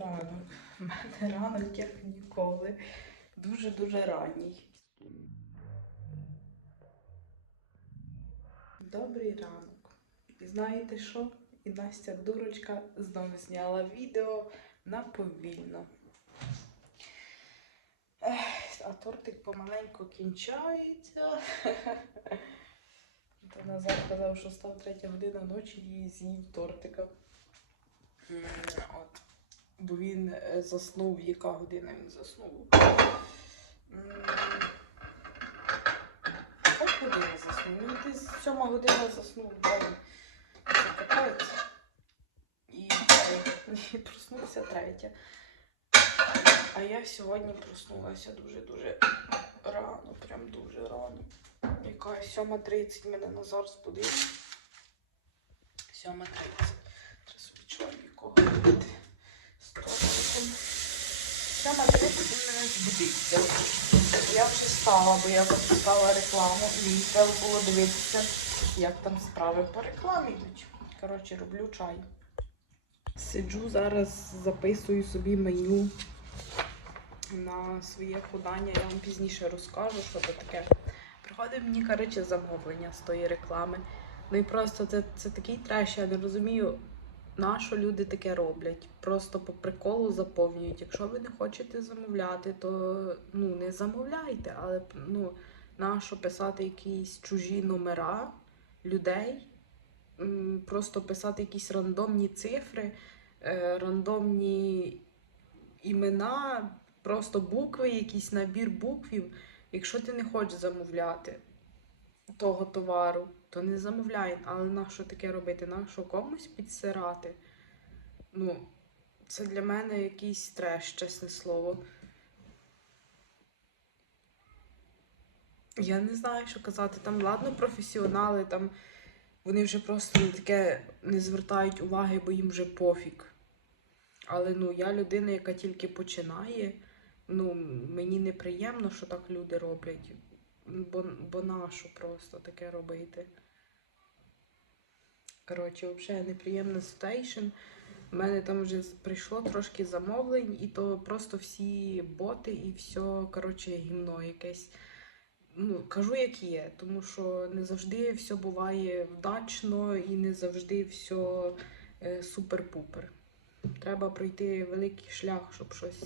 Ранок. У мене ранок як ніколи. Дуже-дуже ранній. Добрий ранок. І знаєте що? І Настя дурочка знову зняла відео на повільно. А тортик помаленьку кінчається. Назар казав, що став третя година ночі і з'їв тортика. Бо він е, заснув, яка година він заснув. Як година заснув? Ну, десь сьома година заснув. Це. І, і проснувся третя. А я сьогодні проснулася дуже-дуже рано, прям дуже рано. Яка 7.30 мене Назар збудив. 7.30. Треба собі чоловікого робити. Стопориком. 7.30 він мене збудився. Я вже стала, бо я запускала рекламу. І треба було дивитися, як там справи по рекламі йдуть. Коротше, роблю чай. Сиджу зараз, записую собі меню на своє ходання. Я вам пізніше розкажу, що це таке. Приходить мені, коротше, замовлення з тої реклами. Ну і просто це, це такий треш, я не розумію, на що люди таке роблять. Просто по приколу заповнюють. Якщо ви не хочете замовляти, то ну, не замовляйте. Але ну, на що писати якісь чужі номера людей, просто писати якісь рандомні цифри, е, рандомні імена, просто букви, якийсь набір буквів. Якщо ти не хочеш замовляти того товару, то не замовляй. Але на що таке робити? На що комусь підсирати? Ну, це для мене якийсь треш, чесне слово. Я не знаю, що казати. Там, ладно, професіонали, там вони вже просто на таке не звертають уваги, бо їм вже пофіг. Але ну, я людина, яка тільки починає. Ну, мені неприємно, що так люди роблять. Бо, бо нащо просто таке робити? Коротше, взагалі неприємна ситуейшн. У мене там вже прийшло трошки замовлень, і то просто всі боти і все, коротше, гімно якесь. Ну, кажу, як є, тому що не завжди все буває вдачно і не завжди все супер-пупер. Треба пройти великий шлях, щоб щось,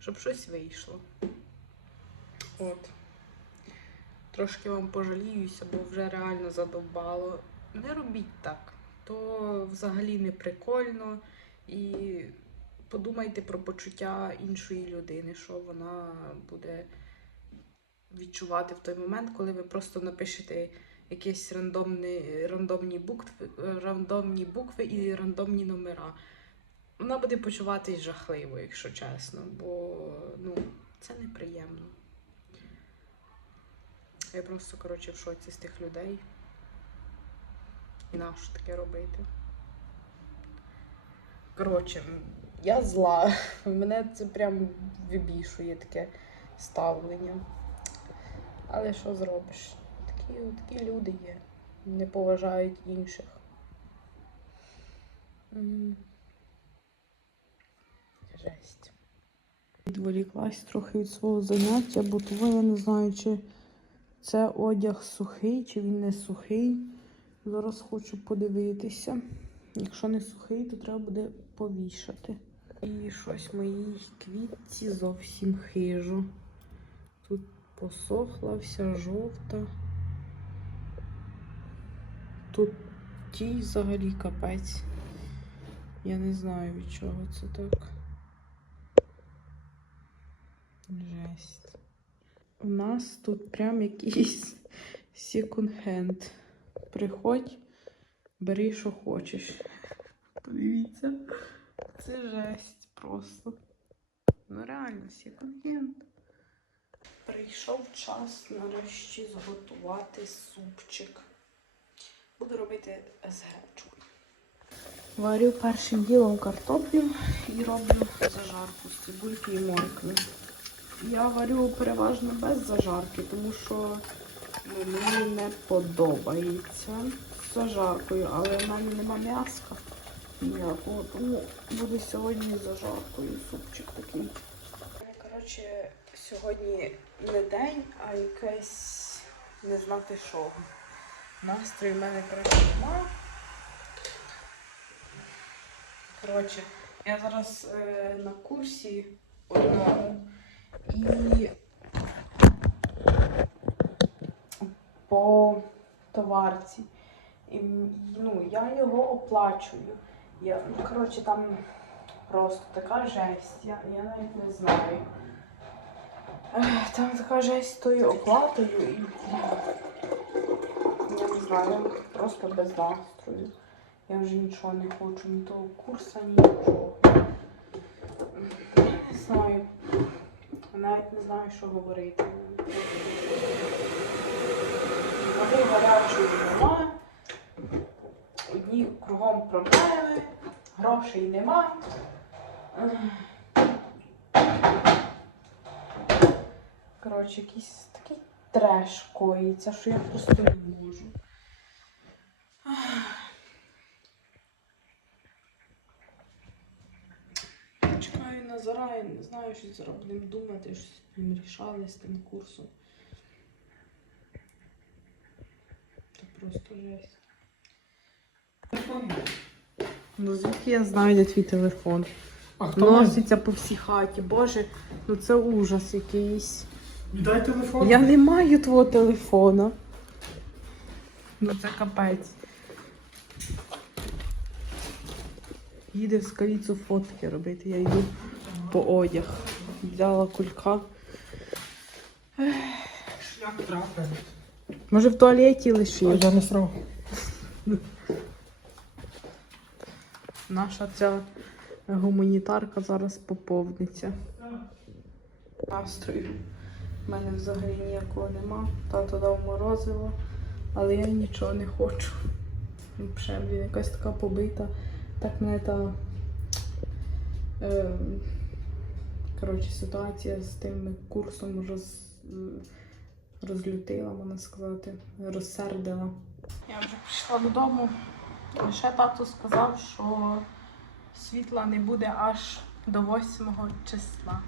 щоб щось вийшло. От. Трошки вам пожаліюся, бо вже реально задовбало. Не робіть так. То взагалі не прикольно. І подумайте про почуття іншої людини, що вона буде відчувати в той момент, коли ви просто напишете якісь рандомні, рандомні, букви, рандомні букви і рандомні номера. Вона буде почуватись жахливо, якщо чесно, бо ну, це неприємно. Я просто, коротше, в шоці з тих людей. І нащо таке робити? Коротше, я зла. Мене це прям вибішує таке ставлення. Але що зробиш? Такі, такі люди є. Не поважають інших. Жесть. Відволіклась трохи від свого заняття, бо того я не знаю, чи це одяг сухий, чи він не сухий. Зараз хочу подивитися. Якщо не сухий, то треба буде повішати. І щось моїй квітці зовсім хижу. Тут посохла вся жовта. Тут тій взагалі капець. Я не знаю від чого це так. Жесть. У нас тут прям якийсь секонд-хенд. Приходь, бери, що хочеш. Подивіться, це жесть просто. Ну реально, секонд-хенд. Прийшов час нарешті зготувати супчик. Буду робити з гречкою. Варю першим ділом картоплю і роблю зажарку з цибульки і моркви. Я варю переважно без зажарки, тому що мені не подобається з зажаркою, але в мене нема м'яска. ніякого, тому буде сьогодні зажаркою супчик такий. Коротше, сьогодні не день, а якесь не знати що. Настрою в мене коротше немає. Коротше, я зараз е, на курсі одному і по товарці. І, ну, я його оплачую. Я, ну, коротше, там просто така жесть. Я, я навіть не знаю. Там така жесть з тою оплатою і я не знаю, просто без настрою. Я вже нічого не хочу, ні того курсу, ні нічого. Я не знаю. Я навіть не знаю, що говорити. Води гарячої нема. Одні кругом проблеми, грошей нема. Коротше, якийсь такий треш коїться, що я просто не можу. Чекаю на зара, я не знаю, що зараз будемо думати, щось будемо рішали з тим курсом. Це просто жесть. Ну звідки я знаю, де твій телефон? А хто має? Носиться по всій хаті. Боже, ну це ужас якийсь. Дай телефон. Я не маю твого телефона. Ну це капець. Їде в скаліцу фотки робити. Я йду по одяг. Взяла кулька. Шлях трапив. Може в туалеті лишив. я не срав. Наша ця гуманітарка зараз поповниться. Настрою. У мене взагалі ніякого нема. Тато дав морозиво, але я нічого не хочу. Взагалі, якась така побита. Так мене та е, коротше, ситуація з тим курсом роз, розлютила, можна сказати, розсердила. Я вже прийшла додому. Лише тато сказав, що світла не буде аж до 8 числа.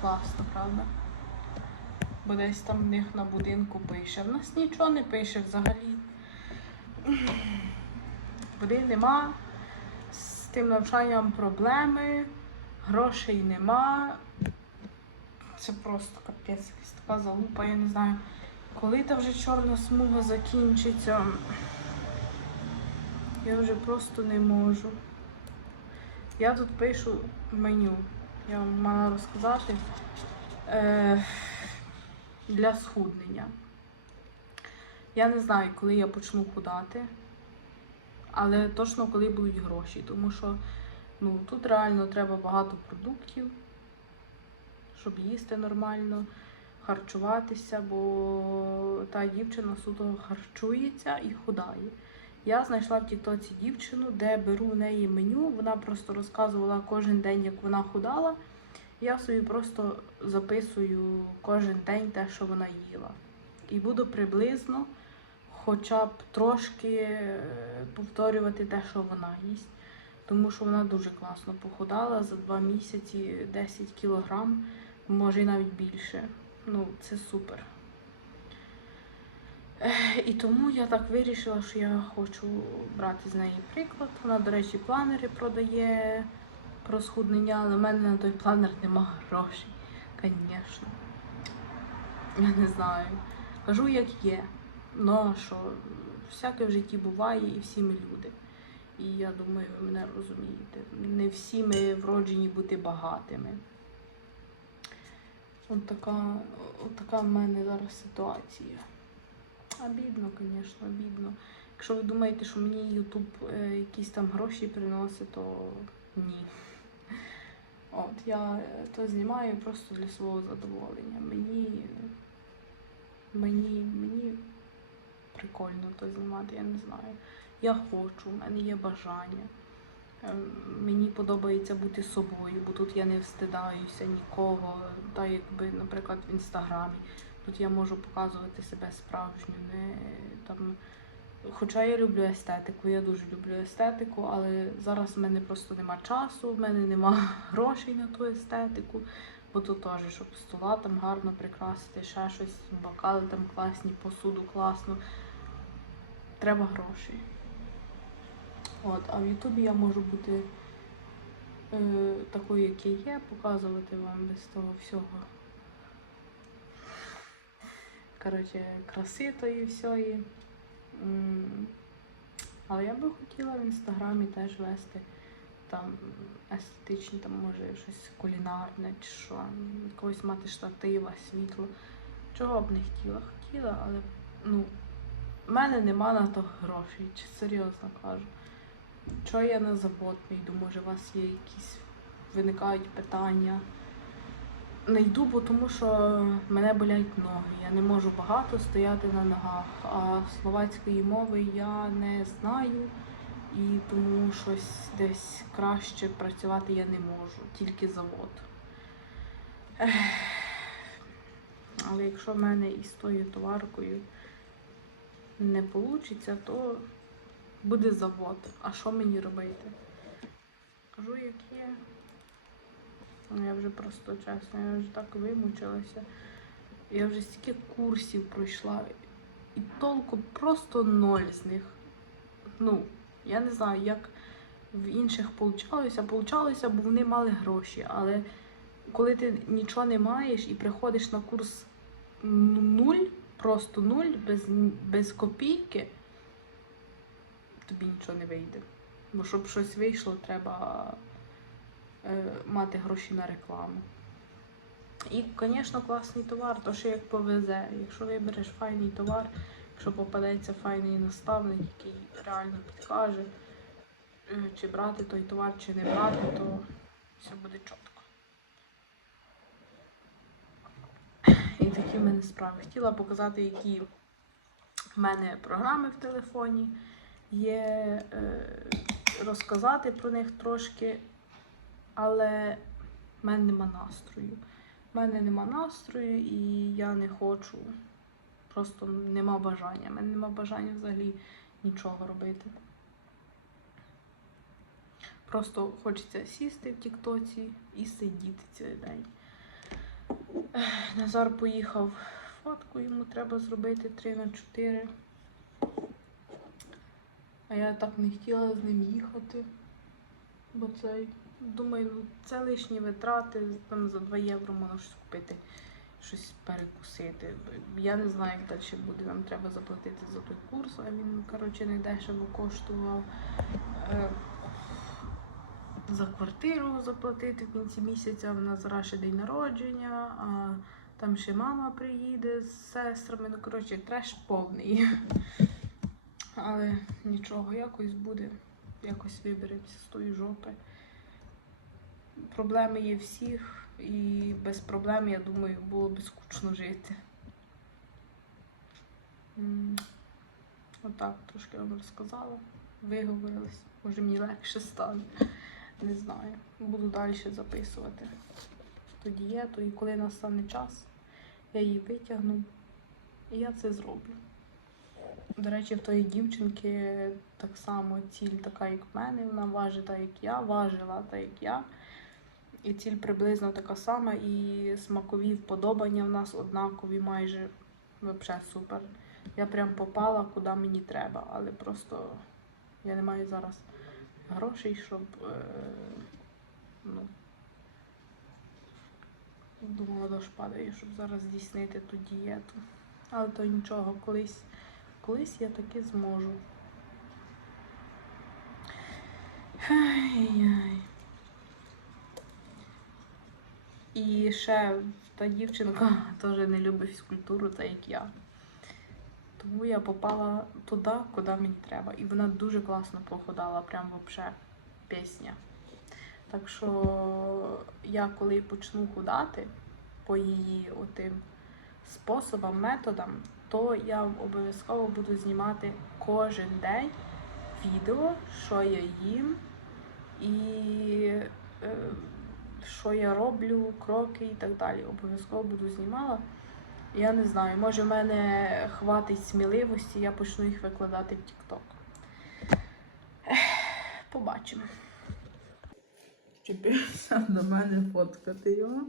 Класно, правда? Бо десь там в них на будинку пише. В нас нічого не пише взагалі. Води нема, з тим навчанням проблеми, грошей нема. Це просто капець, якась така залупа, я не знаю. Коли та вже чорна смуга закінчиться, я вже просто не можу. Я тут пишу меню. Я вам мала розказати е, для схуднення. Я не знаю, коли я почну худати, але точно коли будуть гроші, тому що ну, тут реально треба багато продуктів, щоб їсти нормально, харчуватися, бо та дівчина суто харчується і худає. Я знайшла в Тіктоці дівчину, де беру у неї меню. Вона просто розказувала кожен день, як вона худала. Я собі просто записую кожен день те, що вона їла. І буду приблизно хоча б трошки е, повторювати те, що вона їсть. Тому що вона дуже класно похудала за два місяці 10 кілограм, може і навіть більше. Ну, це супер. І тому я так вирішила, що я хочу брати з неї приклад. Вона, до речі, планери продає про схуднення, але в мене на той планер нема грошей. Звісно. Я не знаю. Кажу, як є. Ну, що всяке в житті буває і всі ми люди. І я думаю, ви мене розумієте. Не всі ми вроджені бути багатими. От така, от така в мене зараз ситуація. Обідно, звісно, обідно. Якщо ви думаєте, що мені Ютуб е, якісь там гроші приносить, то ні. От, я то знімаю просто для свого задоволення. Мені, мені, мені прикольно то знімати, я не знаю. Я хочу, в мене є бажання. Ем, Мені подобається бути собою, бо тут я не встидаюся нікого. Та якби, наприклад, в інстаграмі. Тут я можу показувати себе справжню, не там Хоча я люблю естетику, я дуже люблю естетику, але зараз в мене просто нема часу, в мене нема грошей на ту естетику, бо то теж, щоб стола там гарно прикрасити, ще щось, бокали там класні, посуду класну. Треба грошей. От, а в Ютубі я можу бути е, такою, як я є, показувати вам без того всього. Коротше, краси тої всьої. Але я би хотіла в інстаграмі теж вести там естетичні, там може щось кулінарне чи що, якогось мати штатива, світло. Чого б не хотіла? Хотіла, але ну, в мене нема на то грошей, чи серйозно кажу. Чого я на завод не йду? Може, у вас є якісь виникають питання? Не йду, тому що мене болять ноги. Я не можу багато стояти на ногах, а словацької мови я не знаю і тому щось десь краще працювати я не можу, тільки завод. Але якщо в мене із тою товаркою не вийде, то буде завод. А що мені робити? Кажу, як є. Ну, Я вже просто чесно, я вже так вимучилася. Я вже стільки курсів пройшла, і толку просто ноль з них. Ну, я не знаю, як в інших получалося. Получалося, бо вони мали гроші. Але коли ти нічого не маєш і приходиш на курс нуль, просто нуль, без, без копійки, тобі нічого не вийде. Бо щоб щось вийшло, треба е, мати гроші на рекламу. І, звісно, класний товар, то що як повезе. Якщо вибереш файний товар, якщо попадеться файний наставник, який реально підкаже, е, чи брати той товар, чи не брати, то все буде чітко. І такі в мене справи. Хотіла показати, які в мене програми в телефоні є, е, розказати про них трошки, але в мене нема настрою. У мене нема настрою і я не хочу. Просто нема бажання. У мене нема бажання взагалі нічого робити. Просто хочеться сісти в Тіктоці і сидіти цілий день. Назар поїхав фотку, йому треба зробити 3 на 4. А я так не хотіла з ним їхати. Бо це, думаю, ну, це лишні витрати, там за 2 євро можна щось купити, щось перекусити. Я не знаю, як далі буде. Нам треба заплатити за той курс, а він, коротше, не дешево коштував. Е, За квартиру заплатити в кінці місяця. В нас зараз ще день народження, а там ще мама приїде з сестрами. Ну, коротше, треш повний. Але нічого, якось буде якось виберемося з тої жопи. Проблеми є всіх, і без проблем, я думаю, було б скучно жити. Отак трошки вам розказала, виговорилась. Може мені легше стане. Не знаю. Буду далі записувати ту дієту, і коли настане час, я її витягну, і я це зроблю. До речі, в тої дівчинки так само ціль така, як в мене, вона важить так, як я, важила так, як я. І ціль приблизно така сама, і смакові вподобання в нас однакові майже взагалі супер. Я прям попала, куди мені треба, але просто я не маю зараз грошей, щоб е, ну, думала, дощ падає, щоб зараз здійснити ту дієту. Але то нічого, колись, колись я таки зможу. Ай-яй. І ще та дівчинка теж не любить фізкультуру, так як я. Тому я попала туди, куди мені треба. І вона дуже класно походала, прям вообще пісня. Так що я коли почну худати по її отим способам, методам, то я обов'язково буду знімати кожен день відео, що я їм і е, що я роблю, кроки і так далі. Обов'язково буду знімала. Я не знаю, може в мене хватить сміливості, я почну їх викладати в TikTok. Побачимо. Чіпився до мене фоткати його.